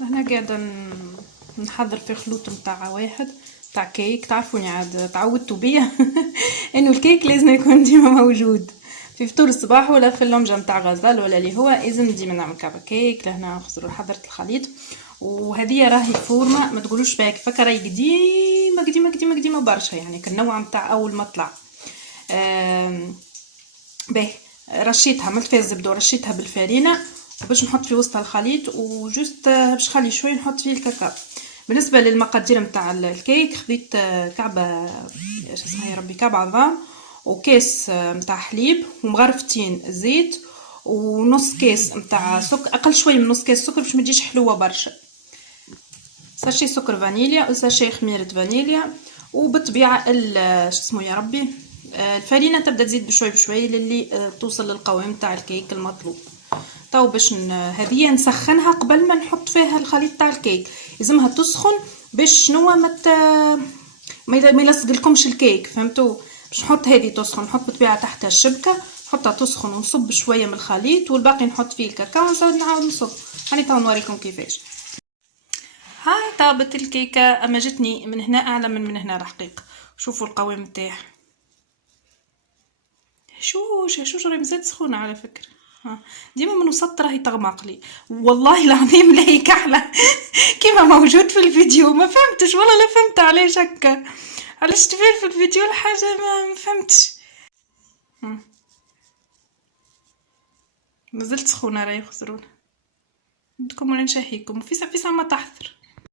هنا قاعدة نحضر في خلوط متاع واحد تاع كيك. تعرفوني عاد تعودتوا بيا انه الكيك لازم يكون ديما موجود في فطور الصباح ولا في اللمجه متاع غزال ولا اللي هو لازم ديما نعمل كعبه كيك. لهنا نخزروا حضرت الخليط، وهذه راهي فورمه ما تقولوش بها كيفك، راهي قديمه قديمه قديمه قديمه برشا، يعني كالنوع متاع اول ما طلع. باهي رشيتها، عملت فيها الزبده ورشيتها بالفارينه باش نحط في وسط الخليط، وجوست باش نخلي شويه نحط فيه الكاكاو. بالنسبه للمقادير نتاع الكيك خديت كعبه ايش اسمها يا ربي، كعب عظام، وكيس نتاع حليب، ومغرفتين زيت، ونص كيس نتاع سكر، اقل شويه من نص كيس سكر باش ما تجيش حلوه برشا، ساشي سكر فانيليا وساشي خميره فانيليا. وبالطبيعه شو اسمه يا ربي، الفرينه تبدا تزيد بشوي بشوي للي توصل للقوام تاع الكيك المطلوب. تو باش هذه نسخنها قبل ما نحط فيها الخليط تاع الكيك، لازمها تسخن باش شنو ما يلصقلكمش الكيك، فهمتوا؟ باش نحط هذه تسخن، نحط بالطبيعه تحتها الشبكه، نحطها تسخن ونصب شويه من الخليط، والباقي نحط فيه الكاكاو ونزود نعاود نصب. هاني تو نوريكم كيفاش. هاي طابت الكيكه، اما جتني من هنا اعلى من هنا الحقيقه. شوفوا القوام تاعها، شوش راهي مازالت سخونة على فكرة. ديما من وسط راهي تغمق لي، والله العظيم لا هي كحلة كيما موجود في الفيديو. ما فهمتش والله، لا فهمت علاش هكا، علاش تبان في الفيديو الحاجة ما فهمتش. مازلت سخونة راهي، خسرونة بدكم ولا نشهيكم في ساعة ما تحضر.